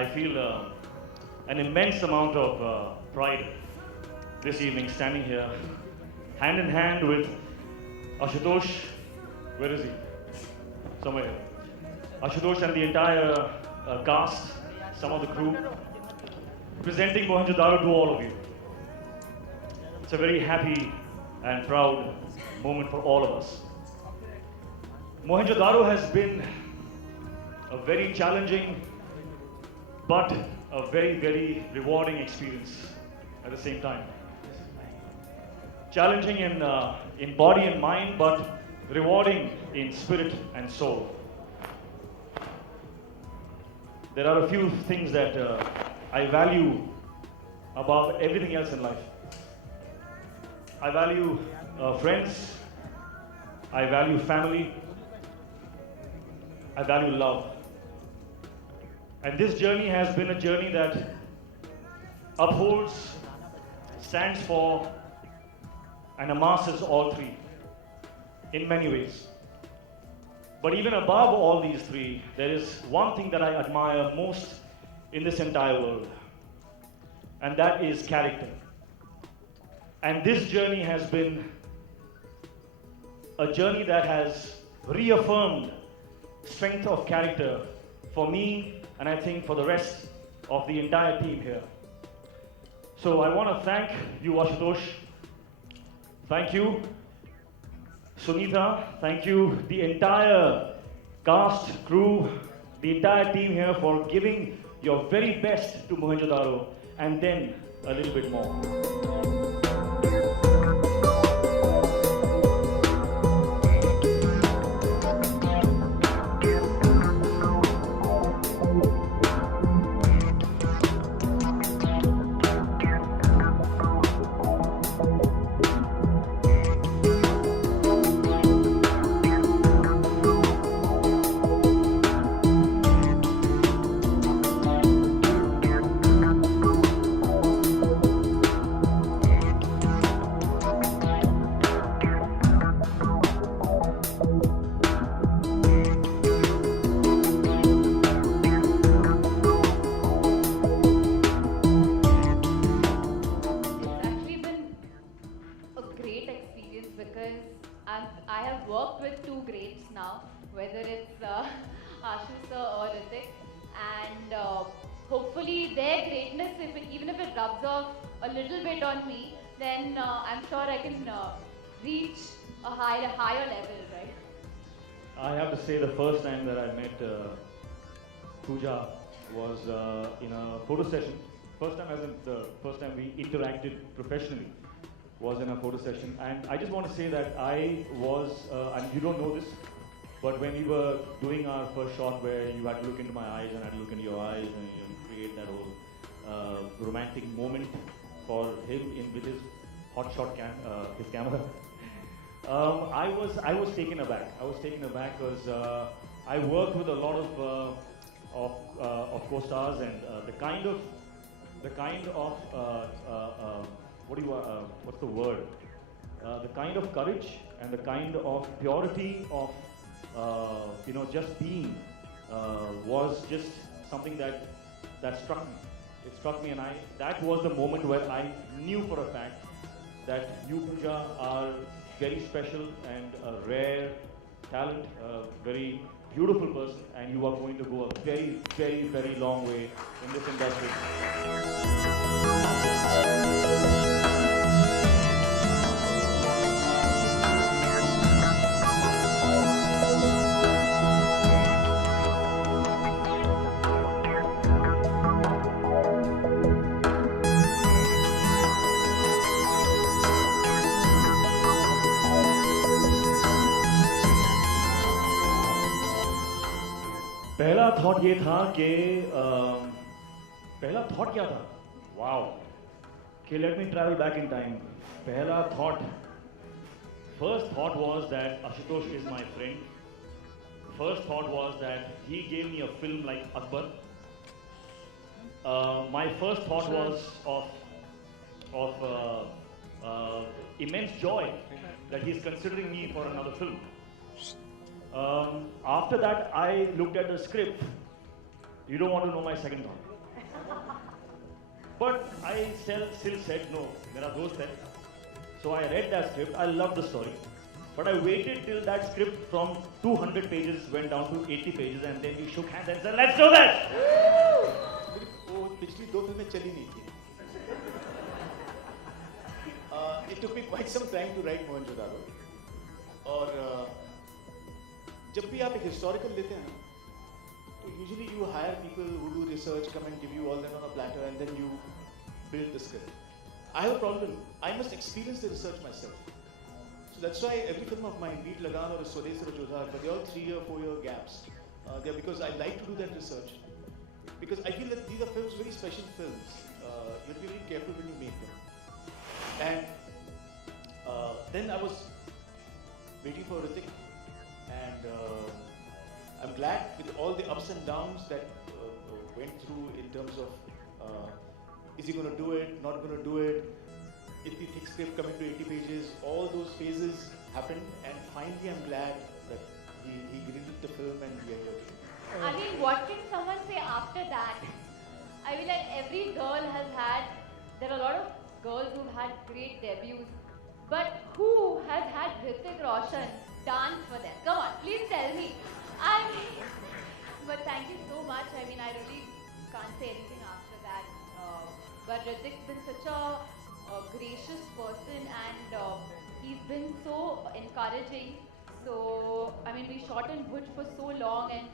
I feel an immense amount of pride this evening standing here, hand in hand with Ashutosh. Where is he? Somewhere here. Ashutosh and the entire cast, some of the crew, presenting Mohenjo-daro to all of you. It's a very happy and proud moment for all of us. Mohenjo-daro has been a very challenging but a very, very rewarding experience at the same time. Challenging in body and mind, but rewarding in spirit and soul. There are a few things that I value above everything else in life. I value friends, I value family, I value love. And this journey has been a journey that upholds, stands for, and amasses all three in many ways. But even above all these three, there is one thing that I admire most in this entire world, and that is character. And this journey has been a journey that has reaffirmed strength of character for me, and I think for the rest of the entire team here. So I want to thank you, Ashutosh. Thank you, Sunita. Thank you, the entire cast, crew, the entire team here for giving your very best to Mohenjo-daro, and then a little bit more. Because I have worked with two greats now, whether it's Ashu sir or Ritik, and hopefully their greatness, even if it rubs off a little bit on me, then I'm sure I can reach a higher level, right? I have to say the first time that I met Pooja was in a photo session. First time, as in the first time we interacted professionally, was in a photo session. And I just want to say that I was, and you don't know this, but when we were doing our first shot where you had to look into my eyes and I had to look into your eyes and create that whole romantic moment for him with his hot shot his camera. I was taken aback. I was taken aback because I worked with a lot of co-stars, and the kind of what's the word? The kind of courage and the kind of purity of just being was just something that struck me. It struck me, and that was the moment where I knew for a fact that you, Pooja, are very special and a rare talent, a very beautiful person, and you are going to go a very, very, very long way in this industry. पहला thought ये था कि पहला thought क्या था? Wow, कि let me travel back in time. पहला thought, first thought was that Ashutosh is my friend. First thought was that he gave me a film like Akbar. My first thought was of immense joy that he's considering me for another film. After that, I looked at the script. You don't want to know my second thought. But I still said no. मेरा दोस्त है. So I read that script. I loved the story. But I waited till that script from 200 pages went down to 80 pages, and then we shook hands and said, "Let's do this!" वो पिछली 2 फिल्में चली नहीं थी. It took me quite some time to write Mohenjodaro. और जब भी आप एक historical लेते हैं ना, तो usually you hire people who do research, come and give you all that on a platter, and then you build the script. I have a problem. I must experience the research myself. So that's why every film of mine, be it Lagan or Swades or Jodhar, but they're all 3-year, 4-year gaps. They're because I like to do that research. Because I feel that these are films, very special films. You have to be very careful when you make them. And then I was waiting for Hrithik, and I'm glad with all the ups and downs that went through in terms of is he going to do it, not going to do it, itni thick script coming to 80 pages, all those phases happened, and finally I'm glad that he greenlit the film and we are here today. I mean, what can someone say after that? I mean, like every girl has had, there are a lot of girls who've had great debuts, but who has had Hrithik Roshan dance for them? Come on, please tell me. I mean, but thank you so much. I mean, I really can't say anything after that. But Hrithik's been such a gracious person, and he's been so encouraging. So, I mean, we shot in Bhuj for so long, and